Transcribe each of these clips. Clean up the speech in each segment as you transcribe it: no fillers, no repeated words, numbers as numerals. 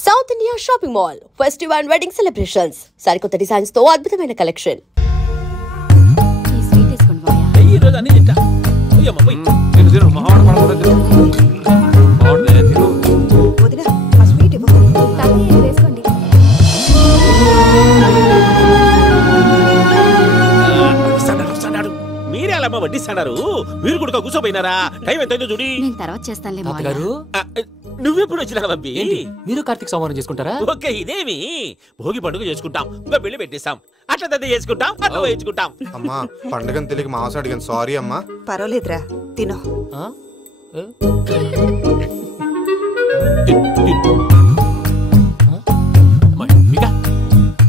South India shopping mall festival and wedding celebrations సరికొత్త designs తో అద్భుతమైన కలెక్షన్. ఈ స్వీట్ తీసుకోండి మాయా. ఈ రోజు అన్ని తింటా. ఓయమ్మ పోయి. తిను మహావాడ పడకూడదు. మహావాడ తిను. వదినా ఆ స్వీట్ ఇవ్వు. తాతయ్య ఇది వేసుకోండి. మీరే అలా వడ్డిస్తాడారు. మీరు కూడా కూర్చోపోయినారా? టైం ఎంతైందో చూడి. నేను తర్వాత చేస్తానులే మాయా. తాతగారు నువ్వెప్పుడు వచ్చినా బంబి? మీరు కార్తీక్ సంహారం చేసుకుంటారా? ఓకే, ఇదేమి భోగి పండుగ చేసుకుంటాం, ఇంకా పెళ్లి పెట్టేస్తాం, అట్లా దద్ద చేసుకుంటాం, అట్లా వేయించుకుంటాం. అమ్మా పండుగని తెలియక మాంసం అడిగాను, సారీ అమ్మా. పర్వాలేదురా తినో. ఆ? ఏ?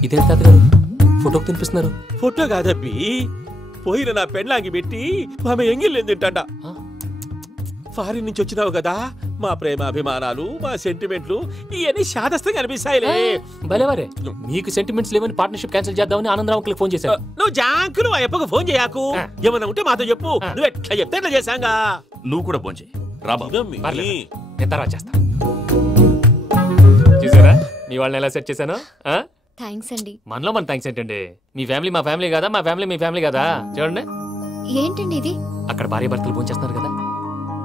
ఇదేంటి తాతగారు ఫోటోకి తినిపిస్తున్నారు? ఫోటో కాదబ్బి, పోయిన నా పెళ్ళాంగి పెట్టి ఆమె ఎంగిల్లేం తింటాడ. ఫారిన్ నుంచి వచ్చినావు కదా, మా ప్రేమ అభిమానాలు, మా సెంటిమెంట్లు ఇవన్నీ శాదస్తంగా అనిపిస్తాయిలే. భలేవారే, మీకు సెంటిమెంట్స్ లేవని పార్ట్నర్షిప్ క్యాన్సిల్ చేద్దామని ఆనందరావుకి ఫోన్ చేశాను. నువ్వు జాంకులు ఆ ఎప్పకు ఫోన్ చేయకు. ఏమన్నా ఉంటే మాతో చెప్పు. నువ్వు ఎట్లా చెప్తే ఎట్లా చేశాంగా. నువ్వు కూడా ఫోన్ చేయి రాబా. నేను తర్వాత చేస్తా. చూసారా మీ వాళ్ళని ఎలా సెట్ చేశాను? థ్యాంక్స్ అండి. మనలో మన థ్యాంక్స్ ఏంటండి? మీ ఫ్యామిలీ మా ఫ్యామిలీ కదా, మా ఫ్యామిలీ మీ ఫ్యామిలీ కదా. చూడండి, ఏంటండి ఇది? అక్కడ భార్య భర్తలు ఫోన్ చేస్తున్నారు కదా,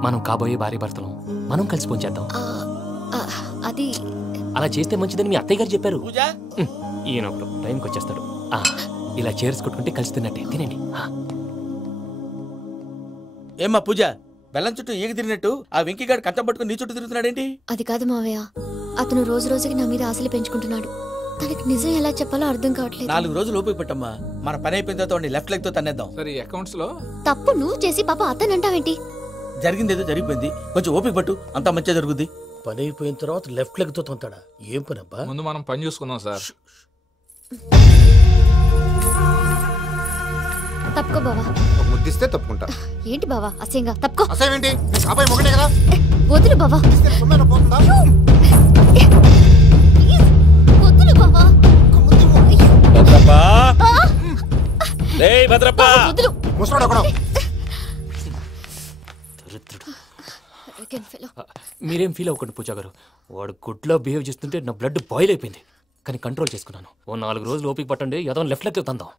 మనం కాబోయే భార్య భర్తలు మనం కలిసి ఫోన్ చేద్దాం. అది అలా చేస్తే మంచిదని మీ అత్తయ్య గారు చెప్పారు. పూజ ఈయన ఒకడు టైంకి వచ్చేస్తాడు. ఇలా చేర్స్ కొట్టుకుంటే కలిసి తిన్నట్టే. తినండి. ఏమ్మా పూజ, బెల్లం చుట్టూ ఈగ తిరిగినట్టు ఆ వెంకీగాడు కంటం పట్టుకుని నీ చుట్టూ తిరుగుతున్నాడేంటి? అది కాదు మావయ్య, అతను రోజు రోజుకి నా మీద ఆశలు పెంచుకుంటున్నాడు. తనకి నిజం ఎలా చెప్పాలో అర్థం కావట్లేదు. 4 రోజులు ఓపిక పట్టమ్మా, మన పని అయిపోయిన తర్వాత లెఫ్ట్ లెగ్ తో తన్నేద్దాం. సరే అకౌంట్స్ లో తప్పు నువ్వు చేసి పాప అతను అంటావేంటి? జరిగిందేదో జరిగిపోయింది, కొంచెం ఓపిక పట్టు, అంతా మంచిగా జరుగుద్ది. పని అయిపోయిన తర్వాత లెఫ్ట్ లెగ్ తో తొంతాడా? ఏం పని అబ్బా? ముందు మనం పని చూసుకుందాం సార్. తప్పుకో బావా. ఒక ముద్దిస్తే తప్పుకుంటా. ఏంటి బావా అసహ్యంగా? తప్పుకో. అసేమేంటి, నీ కాబోయే మొగనే కదా. వదులు బావా. ఇస్తే సొమ్మేనా పోతుందా? వదులు బావా. భద్రప్ప, రేయ్ భద్రప్ప, వదులు. ముసరాడు అక్కడ. మీరేం ఫీల్ అవ్వకండి పూజా గారు. వాడు గుడ్లో బిహేవ్ చేస్తుంటే నా బ్లడ్ బాయిల్ అయిపోయింది, కానీ కంట్రోల్ చేసుకున్నాను. ఓ 4 రోజులు ఓపిక పట్టండి, ఏదో లెఫ్ట్ లెగ్ తందాం.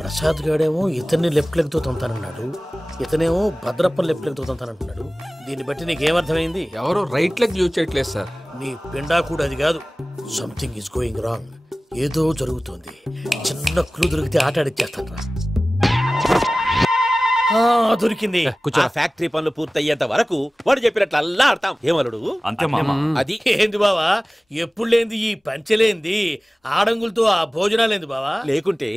ప్రసాద్ గాడేమో ఇతన్ని లెఫ్ట్ లెగ్ తో తొంతానన్నాడు, ఇతనేమో భద్రప్పని లెఫ్ట్ లెగ్ తో తొంతానంటున్నాడు. దీన్ని బట్టి నీకేమర్థమైంది? ఎవరు రైట్ లెగ్ యూజ్ చేయట్లేదు సార్. నీ పిండా కూడా అది కాదు. Something is going wrong. ఏదో జరుగుతుంది. చిన్న క్లూ దొరికితే ఆట ఆడిచ్చేస్తాను రా. దొరికింది. ఆ ఫ్యాక్టరీ పనులు పూర్తయ్యేంత వరకు వాడు చెప్పినట్లు అల్లా ఆడతాం. ఏమలుడు అంతే మామ. అది ఏంది బావా, ఎప్పుడు లేంది ఈ పంచలేంది, ఆడంగులతో ఆ భోజనాలేంది బావా? లేకుంటే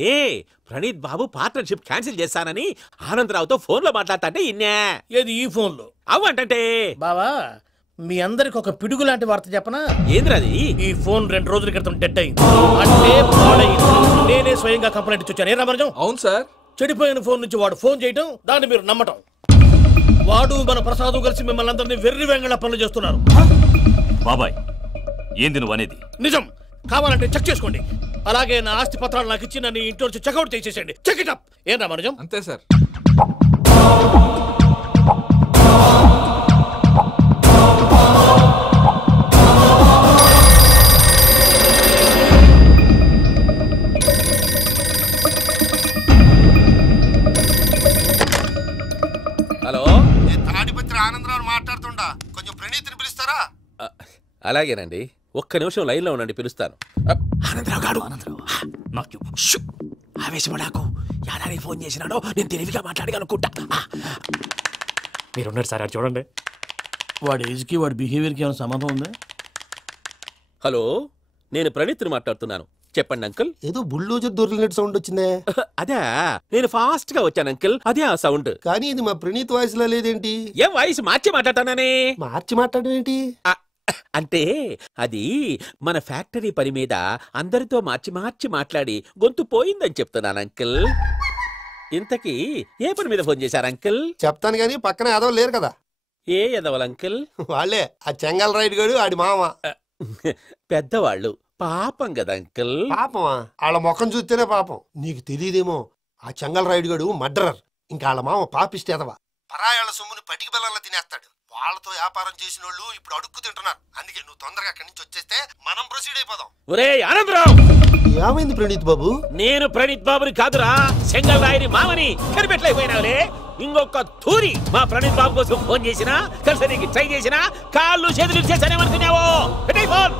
ప్రణీత్ బాబు పార్ట్నర్షిప్ క్యాన్సిల్ చేస్తానని ఆనందరావుతో ఫోన్ లో మాట్లాడతాంటే ఇన్నే. ఏది ఈ ఫోన్ లో? అవ్వంటే బావా, మీ అందరికి ఒక పిడుగు లాంటి వార్త చెప్పనా? ఏంద్రది? ఈ ఫోన్ 2 రోజుల క్రితం డెడ్ అయింది, అంటే పాడైంది. నేనే స్వయంగా కంప్లైంట్ ఇచ్చాను. ఏ రామరాజం? అవును సార్. చెడిపోయిన ఫోన్ నుంచి వాడు ఫోన్ చేయటం, దాన్ని మీరు నమ్మటం. వాడు మన ప్రసాదు కలిసి మిమ్మల్ని అందరినీ వెర్రి వెంగళ పనులు చేస్తున్నారు. బాబాయ్ ఏంది నువ్వు అనేది? నిజం. కావాలంటే చెక్ చేసుకోండి. అలాగే నా ఆస్తి పత్రాలు నాకు ఇచ్చి నన్ను ఇంట్లో నుంచి చెక్అౌట్ చేసేసండి. Check it up. ఏం రామరాజం? అంతే సార్. హలో, నేను తాడిపత్రి ఆనందరావు మాట్లాడుతుండా, కొంచెం ప్రణీతిని పిలుస్తారా? అలాగేనండి, ఒక్క నిమిషం లైన్ లో ఉండండి, పిలుస్తాను. ఆనందరావు గాడు. నాకు ఆవేశపడాకు. యాదానికి ఫోన్ చేసినాడో నేను తెలివిగా మాట్లాడగలనుకుంటా. మీరున్నారు సార్, చూడండి. వాడి ఏజ్కి వాడి బిహేవియర్కి ఏమైనా సంబంధం ఉందా? హలో, నేను ప్రణీత్ని మాట్లాడుతున్నాను. చెప్పండి అంకుల్. ఏదో బుల్డోజర్ దొరికినట్టు సౌండ్ వచ్చిందే. అదే, నేను ఫాస్ట్ గా వచ్చాను అంకుల్, అదే ఆ సౌండ్. కానీ ఇది మా ప్రణీత్ వాయిస్ లా లేదేంటి? ఏం వాయిస్ మార్చి మాట్లాడతానని? మార్చి మాట్లాడడం ఏంటి? అంటే అది మన ఫ్యాక్టరీ పని మీద అందరితో మార్చి మార్చి మాట్లాడి గొంతు పోయిందని చెప్తున్నాను అంకుల్. ఇంతకీ ఏ పని మీద ఫోన్ చేశారు అంకుల్? చెప్తాను గానీ పక్కన ఏదో లేరు కదా. ఏ ఎదవల్ అంకుల్? వాళ్ళే, ఆ చెంగల్ రైడ్ గడు ఆడి మామ. పెద్దవాళ్ళు, పాపం కదా అంకుల్. పాపమా? వాళ్ళ ముఖం చూస్తేనే పాపం. నీకు తెలియదేమో, ఆ చెంగల్ రైడ్ గడు మర్డరర్. ఇంకా వాళ్ళ మామ పాపిస్తేదవా, పరాయాళ్ళ సొమ్ముని పటికి బెల్లంలో తినేస్తాడు. వాళ్ళతో వ్యాపారం చేసిన వాళ్ళు ఇప్పుడు అడుక్కు తింటున్నారు. అందుకే నువ్వు తొందరగా అక్కడి నుంచి వచ్చేస్తే మనం ప్రొసీడ్ అయిపోదాం. ఒరే ఆనందరావు, ఏమైంది ప్రణీత్ బాబు? నేను ప్రణీత్ బాబుని కాదురా, సెంగల్ రాయని మామని. కనిపెట్టలేకపోయినావులే. ఇంకొక తూరి మా ప్రణీత్ బాబు కోసం ఫోన్ చేసినా, కలిసి నీకు ట్రై చేసినా, కాళ్ళు చేతులు చేశానేమనుకున్నావో. పెట్టే ఫోన్.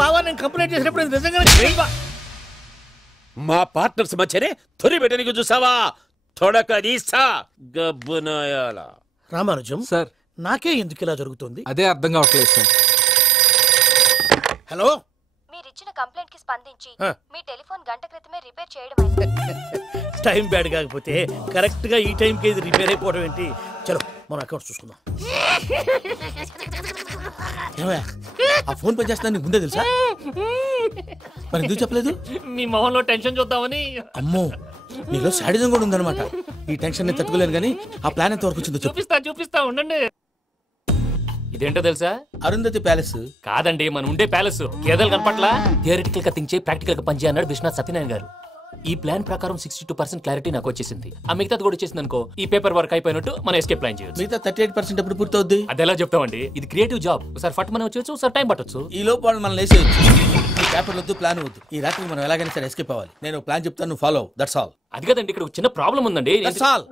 బావా నేను కంప్లైంట్ చేసినప్పుడు నిజంగానే మా పార్ట్నర్స్ మధ్యనే తొలి పెట్టడానికి చూసావా? తొడక తీస్తా గబ్బునాయాల. రామానుజం సార్ నాకే ఎందుకు ఇలా జరుగుతుంది? అదే అర్థం కావట్లేదు సార్. హలో, మీరిచ్చిన కంప్లైంట్ కి స్పందించి ఆ. మీ టెలిఫోన్ గంట క్రితమే రిపేర్ చేయడం టైం బ్యాడ్ కాకపోతే కరెక్ట్ గా ఈ టైంకి ఇది రిపేర్ అయిపోవడం ఏంటి? చలో మన అకౌంట్ చూసుకుందాం. ఏమయ్యా, ఆ ఫోన్ పని చేస్తున్నా నీకు ముందే తెలుసా? మరి ఎందుకు చెప్పలేదు? మీ మొహంలో టెన్షన్ చూద్దామని. అమ్మో, నీలో శాడిజం కూడా ఉందన్నమాట. ఈ టెన్షన్ నేను తట్టుకోలేను కానీ ఆ ప్లాన్ ఎంత వరకు వచ్చిందో చెప్పు. చూపిస్తా ఉండండి. ఇదేంటో తెలుసా? అరుంధతి ప్యాలెస్ కాదండి, మన ఉండే ప్యాలెస్. గేదెలు కనపట్లా? థియరిటికల్ గా థింక్ చేయి, ప్రాక్టికల్ గా పనిచేయ అన్నాడు విశ్వనాథ్ సత్యనారాయణ గారు. ఈ ప్లాన్ ప్రకారం 62% క్లారిటీ నాకు వచ్చేసింది. ఆ మిగతాది కూడా వచ్చేసింది అనుకో, ఈ పేపర్ వర్క్ అయిపోయినట్టు మనం ఎస్కేప్ ప్లాన్ చేయొచ్చు. మిగతా 38% ఎప్పుడు పూర్తవుద్ది? అది ఎలా చెప్తామండి? ఇది క్రియేటివ్ జాబ్. ఒకసారి ఫట్ మనం వచ్చేయచ్చు, ఒకసారి టైం పట్టొచ్చు. ఈ లోపు వాళ్ళు మనం లేసేయచ్చు. ఈ పేపర్ వద్దు, ప్లాన్ వద్దు. ఈ రాత్రి మనం ఎలాగైనా సరే ఎస్కేప్ అవ్వాలి. నేను ప్లాన్ చెప్తాను, నువ్వు ఫాలో. That's all. అది కదండి, ఇక్కడ ఒక చిన్న ప్రాబ్లం ఉందండి. That's all.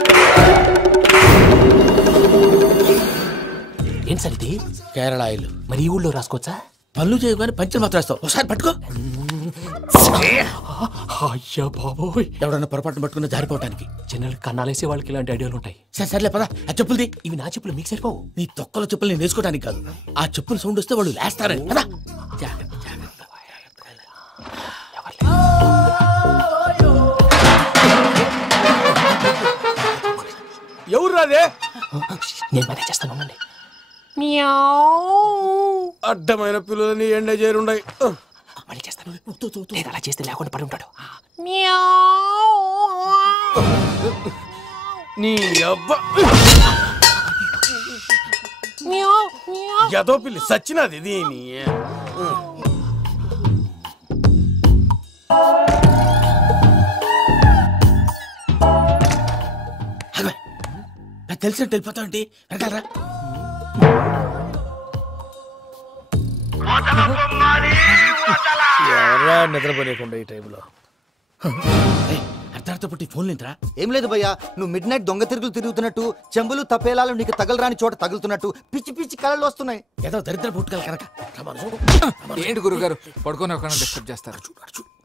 ఏం సార్ ఇది? కేరళ ఆయిల్. మరి ఈ ఊళ్ళో రాసుకోవచ్చా? పనులు చేయగానే పంచలు మాత్రం వేస్తావు. ఒకసారి పట్టుకో. అయ్యా బాబోయ్, ఎవడన్నా పొరపాటున పట్టుకున్న జారిపోవటానికి. జనరల్ కన్నాలేసే వాళ్ళకి ఇలాంటి ఐడియాలు ఉంటాయి. సరే సర్లే పదా. ఆ చెప్పులది. ఇవి నా చెప్పులు మీకు సరిపోవు. నీ తొక్కల చెప్పులు నేను వేసుకోవడానికి కాదు, ఆ చెప్పులు సౌండ్ వస్తే వాళ్ళు లేస్తారని. పదా. ఎవరు రాదే? నేను పదే చేస్తాను. ఉండండి. అడ్డమైన పిల్లలని ఎండ చేరుండయి. మళ్ళీ చేస్తాను. లేదు, అలా చేస్తే లేకుండా పడి ఉంటాడు. నీ అబ్బా ఎదో పిల్లి సచ్చినది దీని. తెలిసినట్టు వెళ్ళిపోతావంటి వెనకాలరా. ఎవరా నిద్రపోలేకుండా ఈ టైంలో? అర్ధార్థ పుట్టి ఫోన్ లేంట్రా. ఏం లేదు భయ్యా, నువ్వు మిడ్ నైట్ దొంగ తిరుగులు తిరుగుతున్నట్టు, చెంబులు తపేలాలు నీకు తగలరాని చోట తగులుతున్నట్టు పిచ్చి పిచ్చి కళలు వస్తున్నాయి. ఏదో దరిద్ర పుట్టుకల కనుక. ఏంటి గురుగారు పడుకొని ఒక డిస్టర్బ్ చేస్తారు?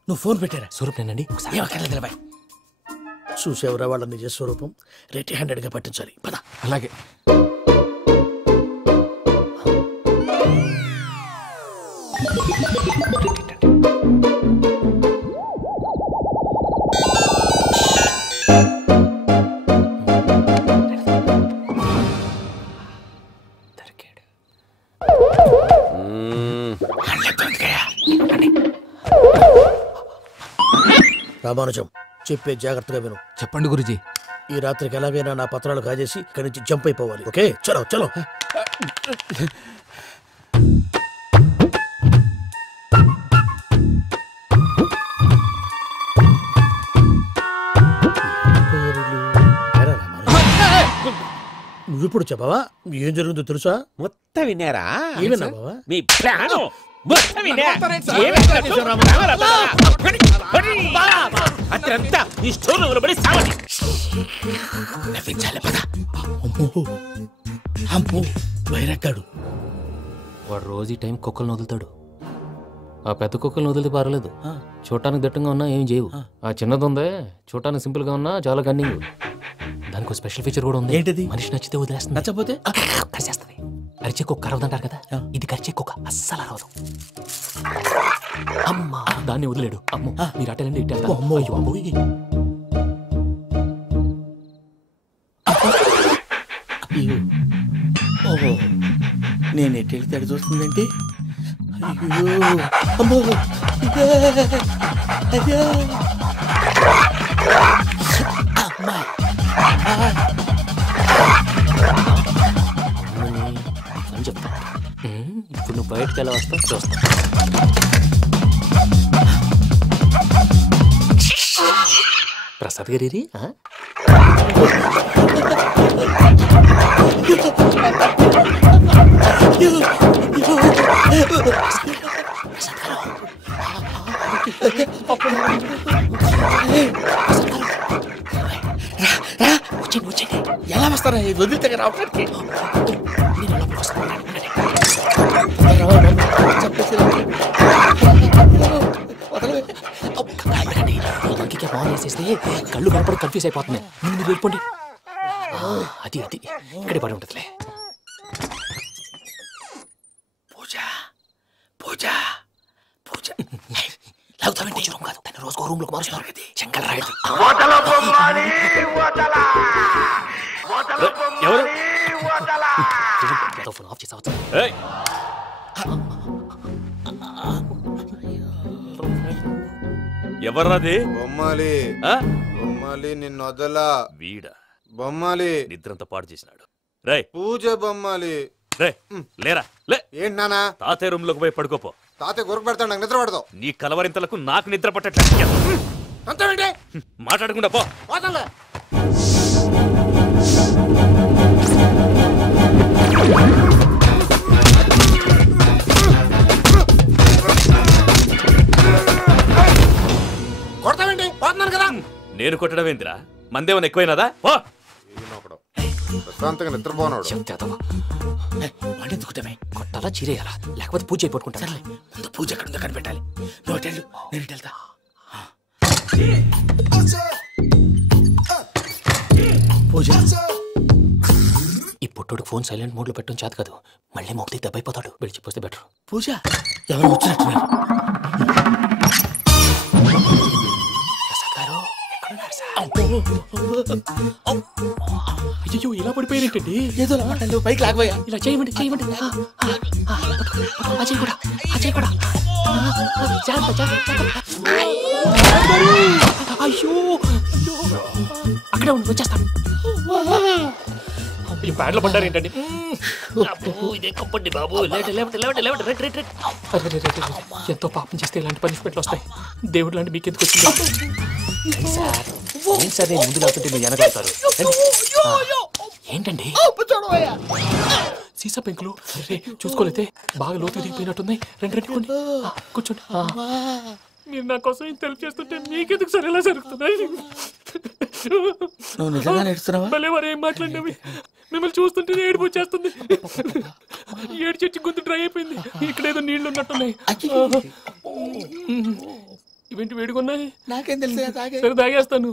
నువ్వు ఫోన్ పెట్టారా? స్వరూపేనండి. ఏమక్కర్లేదు. చూసేవరా వాళ్ళ నిజ స్వరూపం. రెడీ హ్యాండెడ్ గా పట్టించాలి. పద. అలాగే. రామానుజం చెప్పే జాగ్రత్తగా విను. చెప్పండి గురుజీ. ఈ రాత్రికి ఎలాగైనా నా పత్రాలు కాజేసి ఇక్కడి నుంచి జంప్ అయిపోవాలి. ఓకే, చలో చలో. నువ్విప్పుడు చెప్పవా ఏం జరుగుతుందో తెలుసా? మొత్తం విన్నారా? ఏమన్నా బావా? మీ ప్లాను మొత్తం విన్నా. అత్రంతా ఈ స్టోర్ రూమ్ లో పడి సావండి. వైరక్కాడు. వాడు రోజు ఈ టైం కుక్కలను వదులుతాడు. ఆ పెద్ద కుక్కలను వదిలితే పర్లేదు, చూడటానికి దట్టంగా ఉన్నా ఏం చేయవు. ఆ చిన్నది ఉందే, చూడటానికి సింపుల్ గా ఉన్నా చాలా గన్నింగ్. దానికి స్పెషల్ ఫీచర్ కూడా ఉంది. ఏంటిది? మనిషి నచ్చితే వదిలేస్తుంది, నచ్చపోతే కరిచేస్తుంది. అరిచే కుక్క అరవదంటారు కదా, ఇది కరిచే కుక్క అస్సలు అరవదు. అమ్మా, దాన్ని వదిలేడు. అమ్మో, మీరు అటెండి ఇటు. అమ్మో, అయ్యో అమ్మోయ్. ఓహో, నేను ఎటు వెళ్తే అటు చూస్తుందంటే. అయ్యో అమ్మో, అయ్యో అమ్మా. అని చెప్తా. ఇప్పుడు నువ్వు బయటకు ఎలా వస్తావు చూస్తా. ప్రసాద్ గారి ఎలా వస్తారా వదిలితే రావడానికి వేసేస్తే కళ్ళు కనపడి కన్ఫ్యూజ్ అయిపోతున్నాయి. మీరు వెళ్ళిపోండి. అది అది ఇక్కడే పడి ఉంటుందిలే. పూజ పూజ పూజ రూమ్ కాదు, తన రోజుకో రూమ్ లోకి మారుస్తున్నారు కదా. శంకర్ రాయుడు ఫోన్ ఆఫ్ చేసావచ్చు. ఎవర్రాది? బొమ్మాలి. బొమ్మాలి నిన్ను వదలా. వీడా బొమ్మాలి నిద్రంతా పాడు చేసినాడు. రే పూజ బొమ్మాలి. రే లేరా లే. ఏంటి నానా? తాతయ్య రూమ్ లోకి పోయి పడుకోపో. తాతయ్య గురకు పెడతాడు, నాకు నిద్ర పడతావు. నీ కలవరింతలకు నాకు నిద్ర పట్టట్లేదు. మాట్లాడకుండా పో. కొడతావేంటి? పోతున్నాను కదా. నేను కొట్టడం ఏంటిరా? మందేమన్నా ఎక్కువైనదా? పో. ప్రశాంతంగా నిద్రపోనాడు. కొట్టాలా చీరేయాలా లేకపోతే పూజ అయిపోట్టుకుంటా. సర్లే ముందు పూజ ఎక్కడ ఉందో కనిపెట్టాలి. నువ్వు వెళ్ళు, నేను వెళ్తా. పూజ ఈ పుట్టోడికి ఫోన్ సైలెంట్ మోడ్ లో పెట్టడం చేత కాదు. మళ్ళీ మొక్కి దెబ్బైపోతాడు. విడిచిపోతే బెటర్. పూజ ఎవరు వచ్చినట్టున్నారు? అయ్యో ఇలా పడిపోయారేంటండి? ఏదో పైకి లాగబోయా. ఇలా చేయమండి చేయమండి. అజయ్ కూడా అజయ్ కూడా అయ్యో అక్కడే ఉండి వచ్చేస్తాను. ఈ ప్యాడ్లో పడ్డారు ఏంటండి? ఎంతో పాపం చేస్తే ఇలాంటి పనిష్మెంట్లు వస్తాయి. దేవుడు లాంటి మీకు ఎందుకు వచ్చింది సార్? నేను ముందు లేకుంటే మీరు వెనకాడతారు. ఏంటండి సీసా పెంకులు చూసుకోలేతే బాగా లోతు దిగిపోయినట్టున్నాయి. రెండు కొన్ని కూర్చోండి. మీరు నా కోసం ఇంత హెల్ప్ చేస్తుంటే మీకెందుకు సరే ఎలా జరుగుతున్నాయి? భలే వారు ఏం మాట్లాడినవి. మిమ్మల్ని చూస్తుంటే ఏడుపు వచ్చేస్తుంది. ఏడ్చి గొంతు డ్రై అయిపోయింది. ఇక్కడ ఏదో నీళ్లు ఉన్నట్టున్నాయి. ఇవేంటి వేడుకున్నాయి? నాకేం తెలుసు. సరే తాగేస్తాను.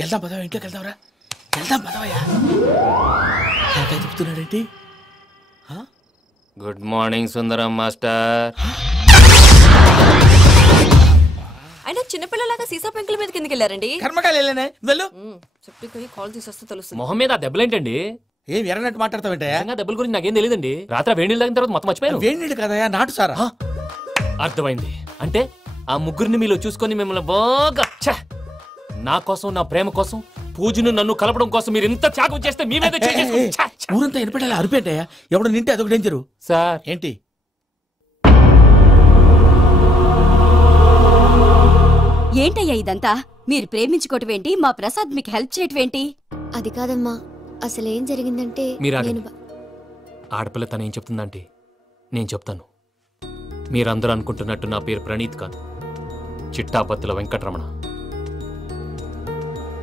వెళ్దాం పదవా, ఇంట్లోకి వెళ్దాంరా. వెళ్దాం పదవయ్యా. చెప్తున్నాడేంటి? గుడ్ మార్నింగ్ సుందరం మాస్టర్. అయినా చిన్నపిల్లలాగా సీసా పెంకుల మీద కిందకి వెళ్ళారండి. కర్మకాయలు వెళ్ళానే. వెళ్ళు. చెప్పి కాల్ తీసేస్తే తెలుస్తుంది. మొహం మీద దెబ్బలేంటండి? ఏం ఎర్రనట్టు మాట్లాడతావేంటయ్యా? దెబ్బల గురించి నాకేం తెలియదండి. రాత్రి వేడి నీళ్ళు తాగిన తర్వాత మొత్తం మర్చిపోయాను. వేడి నీళ్ళు కదయా, నాటు సారా. అర్థమైంది. అంటే ఆ ముగ్గురిని మీలో చూసుకొని మిమ్మల్ని బాగా నా కోసం నా ప్రేమ కోసం పూజను నన్ను కలపడం కోసం మీరు ఇంత త్యాగం చేస్తే మీ మీద ఊరంతా ఎనపెట్టాలి. అరిపేటయ్యా, ఎవడు నింటే అదొక డేంజరు. సార్ ఏంటి? ఏంటయ్యా ఇదంతా? మీరు ప్రేమించుకోవటం ఏంటి? మా ప్రసాద్ మీకు హెల్ప్ చేయటం ఏంటి? అది కాదమ్మా, అసలు ఏం జరిగిందంటే ఆడపిల్ల తను ఏం చెప్తుందంటే నేను చెప్తాను. మీరందరూ అనుకుంటున్నట్టు నా పేరు ప్రణీత్ కాదు, చిట్టాపత్తుల వెంకటరమణ.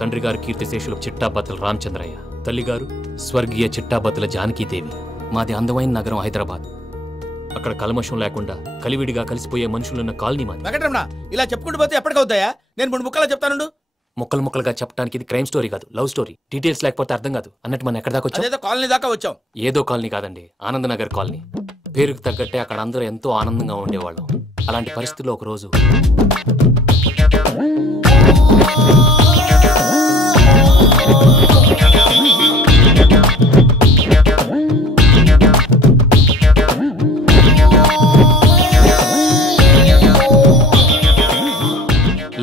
తండ్రి గారు కీర్తిశేషులు చిట్టాపత్తుల రామచంద్రయ్య, తల్లిగారు స్వర్గీయ చిట్టాపత్తుల జానకీదేవి. మాది అందమైన నగరం హైదరాబాద్. అక్కడ కల్మషం లేకుండా కలివిడిగా కలిసిపోయే మనుషులున్న కాలనీ మాది. వెంకటరమణ ఇలా చెప్పుకుంటూ పోతే ఎప్పటికవుతాయా? నేను 3 ముక్కలా చెప్తాను. ముక్కలు ముక్కలుగా చెప్పడానికి ఇది క్రైమ్ స్టోరీ కాదు, లవ్ స్టోరీ. డీటెయిల్స్ లేకపోతే అర్థం కాదు. అన్నట్టు మనం ఎక్కడ దాకా వచ్చాం? కాలనీ దాకా వచ్చాం. ఏదో కాలనీ కాదండి, ఆనందనగర్ కాలనీ. పేరుకు తగ్గట్టే అక్కడ అందరూ ఎంతో ఆనందంగా ఉండేవాళ్ళం. అలాంటి పరిస్థితుల్లో ఒకరోజు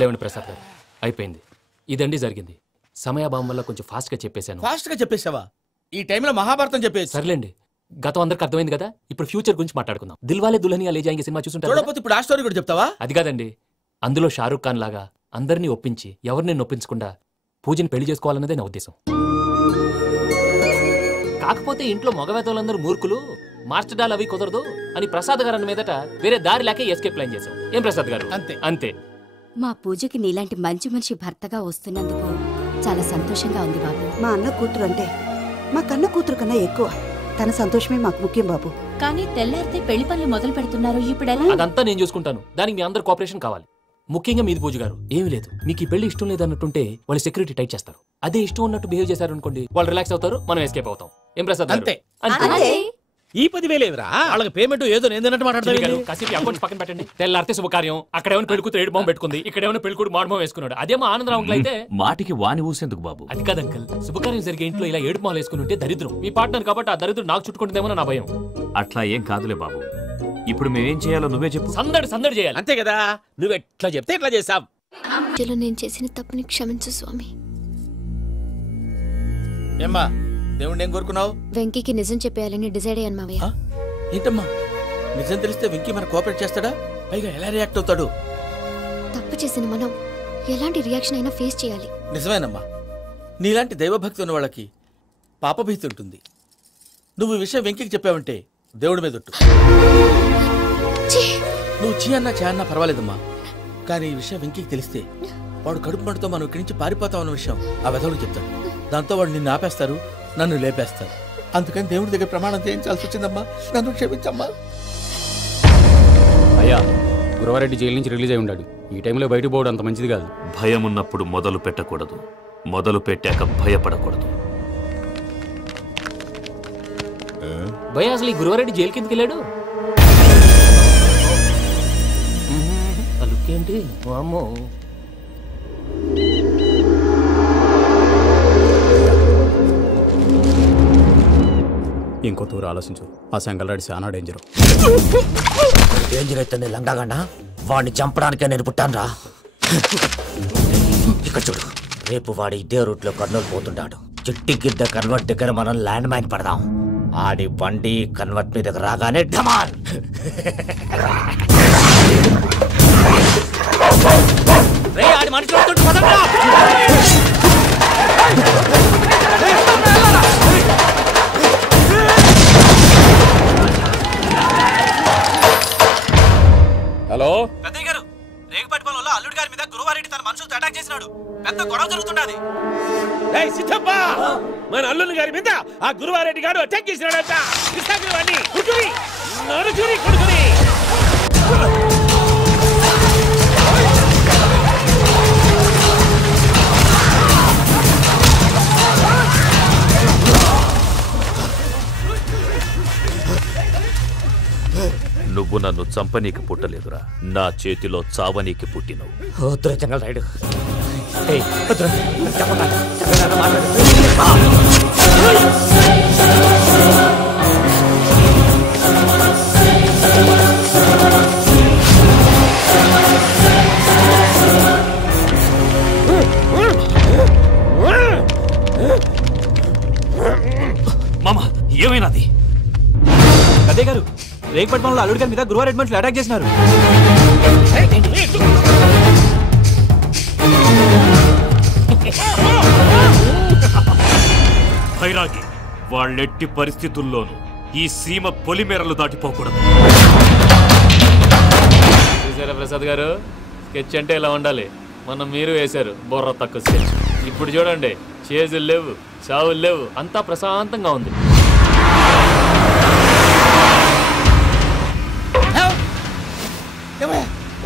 లేవండి ప్రసాద్ గారు, అయిపోయింది. ఇదండి జరిగింది. సమయాభావం వల్ల కొంచెం ఫాస్ట్ గా చెప్పేశాను. ఫాస్ట్ గా చెప్పేసావా? ఈ టైంలో మహాభారతం చెప్పేసి. సర్లేండి, గతం అందరికి అర్థమైంది కదా, ఇప్పుడు ఫ్యూచర్ గురించి మాట్లాడుకుందాం. దిల్వాలే దుల్హనియా లే జాయేంగే సినిమా చూసుంటారు. చూడకపోతే ఇప్పుడు ఆ స్టోరీ కూడా చెప్తావా? అది కాదండి, అందులో షారూఖ్ ఖాన్ లాగా అందరినీ ఒప్పించి ఎవరిని నొప్పించకుండా పూజని పెళ్లి చేసుకోవాలన్నదే నా ఉద్దేశం. కాకపోతే ఇంట్లో మగవేతలందరూ మూర్ఖులు, మార్చడాలు అవి కుదరదు అని ప్రసాద్ గారు అన్న మీదట వేరే దారి లేక ఎస్కేప్ ప్లాన్ చేశాం. ఏం ప్రసాద్ గారు? అంతే అంతే. మా పూజకి నీలాంటి మంచి మనిషి భర్తగా వస్తున్నందుకు చాలా సంతోషంగా ఉంది బాబు. మా అన్న కూతురు అంటే మా కన్న కూతురు కన్నా ఎక్కువ. తన సంతోషమే మాకు ముఖ్యం బాబు. కానీ తెల్లారితే పెళ్లి పనులు మొదలు పెడుతున్నారు, ఇప్పుడెలా? అదంతా నేను చూసుకుంటాను. దానికి మీ అందరు కోఆపరేషన్ కావాలి. ముఖ్యంగా మీది పూజ గారు. ఏమీ లేదు, మీకు ఈ పెళ్లి ఇష్టం లేదన్నట్టుంటే వాళ్ళు సెక్యూరిటీ టైట్ చేస్తారు. అదే ఇష్టం ఉన్నట్టు బిహేవ్ చేశారు అనుకోండి, వాళ్ళు రిలాక్స్ అవుతారు, మనం ఎస్కేప్ అవుతాం. ఏం ప్రసాద్? అంతే. ఈ 10,000 వాళ్ళకి పేమెంట్ ఏదో నేందన్నట్టు మాట్లాడతారు. కాసేపు అకౌంట్స్ పక్కన పెట్టండి. తెల్లారితే శుభకార్యం, అక్కడేమైనా పెళ్ళికూతురు ఏడు బాంబు పెట్టుకుంది, ఇక్కడేమైనా పెళ్ళికూడు మాడమం వేసుకున్నాడు. అదేమో ఆనందరావు అంకుల్ అయితే మాటికి వాని ఊసేందుకు బాబు? అది కాదు అంకుల్, శుభకార్యం జరిగే ఇంట్లో ఇలా ఏడు మాలు వేసుకుని ఉంటే దరిద్రం. మీ పార్ట్నర్ కాబట్టి ఆ దరిద్రం నాకు చుట్టుకుంటుందేమో నా భయం. అట్లా ఏం కాదులే బాబు. ఇప్పుడు మేమేం చేయాలో నువ్వే చెప్పు. సందడి సందడి చేయాలి. అంతే కదా, నువ్వు ఎట్లా చెప్తే ఎట్లా చేస్తాం. నేను చేసిన తప్పుని క్షమించు స్వామి. ఏమ్మా దేవుణ్ణి ఏం కోరుకున్నావు? వెంకీకి నిజం చెప్పేయాలని డిసైడ్ అయ్యాను మావయ్య. ఏంటమ్మా నిజం తెలిస్తే వెంకీ మన కోఆపరేట్ చేస్తాడా? పైగా ఎలా రియాక్ట్ అవుతాడు? తప్పు చేసిన మనం ఎలాంటి రియాక్షన్ అయినా ఫేస్ చేయాలి. నిజమేనమ్మా, నీలాంటి దైవభక్తి ఉన్న వాళ్ళకి పాపభీతి ఉంటుంది. నువ్వు ఈ విషయం వెంకీకి చెప్పావంటే దేవుడి మీద ఒట్టు. నువ్వు చీ అన్నా చే అన్నా పర్వాలేదమ్మా, కానీ ఈ విషయం వెంకీకి తెలిస్తే వాడు కడుపు మంటతో మనం ఇక్కడి నుంచి పారిపోతాం అన్న విషయం ఆ వెధవుడు చెప్తాడు. దాంతో వాడు నిన్ను ఆపేస్తారు, నన్ను లేపేస్తారు. అందుకని దేవుడి దగ్గర ప్రమాణం చేయించాల్సి వచ్చిందమ్మా. నన్ను క్షమించమ్మా. అయ్యా, గురవారెడ్డి జైలు నుంచి రిలీజ్ అయి ఉన్నాడు. ఈ టైంలో బయటకు పోవడం అంత మంచిది కాదు. భయం ఉన్నప్పుడు మొదలు పెట్టకూడదు, మొదలు పెట్టాక భయపడకూడదు. భయ అసలు ఈ గురువారెడ్డి జైలు కిందకి వెళ్ళాడు. అలుకేంటి వామ్మో. ఇంకో తూరు ఆలోచించు. ఆ సంగల్రాడి చాలా డేంజర్. డేంజర్ అయితే లంగాగండా వాడిని చంపడానికే నేను పుట్టాను రా. ఇక్కడ చూడు, రేపు వాడు ఇదే రూట్ లో కర్నూలు పోతుంటాడు. చిట్టి గిద్ద కన్వర్ట్ దగ్గర మనం ల్యాండ్ మైన్ పడదాం. ఆడి బండి కన్వర్ట్ మీద రాగానే ఢమాన్. ఆడి మనుషులు హలో పెద్దయ్య గారు, రేగుపాటి పొలంలో అల్లుడి గారి మీద గురువారెడ్డి తన మనుషులతో అటాక్ చేసినాడు. పెద్ద గొడవ జరుగుతున్నది. సిద్ధప్ప, మన అల్లుని గారి మీద ఆ గురువారెడ్డి గారు అటాక్ చేసినాడట. కొడుకుని నువ్వు నన్ను చంపనీకి పుట్టలేదురా, నా చేతిలో చావనీకి పుట్టినవు. జంగల్ రైడ్. మామ ఏమైనాది? అదే గారు, రేగుపాటి పొలంలో అల్లుడి గారి మీద గురువారెడ్డి మనుషులు అటాక్ చేసినారు. భైరాగి, వాళ్ళెట్టి పరిస్థితుల్లోనూ ఈ సీమ పొలిమేరలు దాటిపోకూడదు. చూసారా ప్రసాద్ గారు, స్కెచ్ అంటే ఇలా ఉండాలి. మనం మీరు వేశారు బొర్ర తక్కువ స్కెచ్. ఇప్పుడు చూడండి, చేజులు లేవు, చావులు లేవు, అంతా ప్రశాంతంగా ఉంది.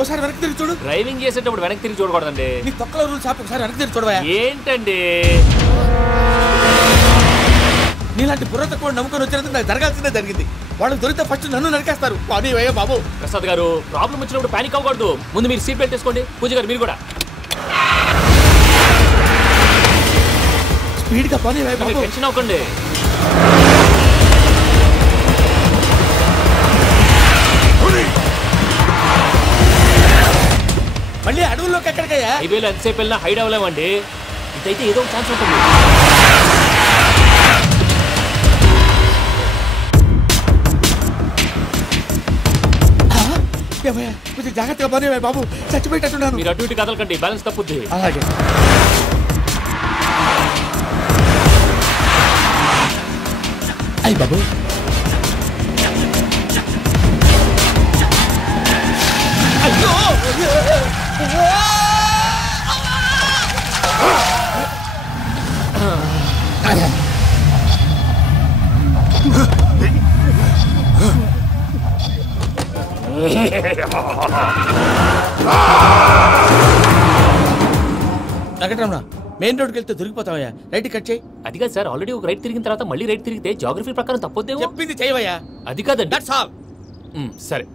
ఒకసారి వెనక్కి తిరిగి చూడు. డ్రైవింగ్ చేసేటప్పుడు వెనక్కి తిరిగి చూడకూడదండి. నీ తొక్కలో రూల్స్ ఆపి ఒకసారి వెనక్కి తిరిగి చూడవా. ఏంటండి నీలాంటి బుర్ర తక్కువ నమ్ముకొని వచ్చినందుకు నాకు జరగాల్సిందే జరిగింది. వాళ్ళు దొరికితే ఫస్ట్ నన్ను నరికేస్తారు. పానీ వయ్యా బాబు. ప్రసాద్ గారు, ప్రాబ్లం వచ్చినప్పుడు పానిక్ అవ్వకూడదు. ముందు మీరు సీట్ బెల్ట్ వేసుకోండి. పూజ గారు మీరు కూడా స్పీడ్గా పానీ వయ్యా బాబు. టెన్షన్ అవ్వకండి. మళ్ళీ అడవుల్లోకి ఎక్కడికయ్యా? హైవేలో ఎంతసేపు వెళ్ళినా హైడ్ అవ్వలేమండి. ఇదైతే ఏదో ఒక ఛాన్స్ ఉంటుంది. ఏమయ్యా కొంచెం జాగ్రత్తగా పని బాబు, చచ్చిపోయేటట్టున్నాను. మీరు అటు ఇటు కదలకండి, బ్యాలెన్స్ తప్పుద్ది. అలాగే. అయ్యి బాబు, అయ్యో వెంకటరమణ, మెయిన్ రోడ్కి వెళ్తే దొరికిపోతావయ్యా. రైట్ కట్ చేయి. అది కాదు సార్, ఆల్రెడీ ఒక రైట్ తిరిగిన తర్వాత మళ్ళీ రైట్ తిరిగితే జాగ్రఫీ ప్రకారం తప్పొద్దేమో. చెప్పింది చేయవయ్యా. అది కాదండి. That's all. సరే.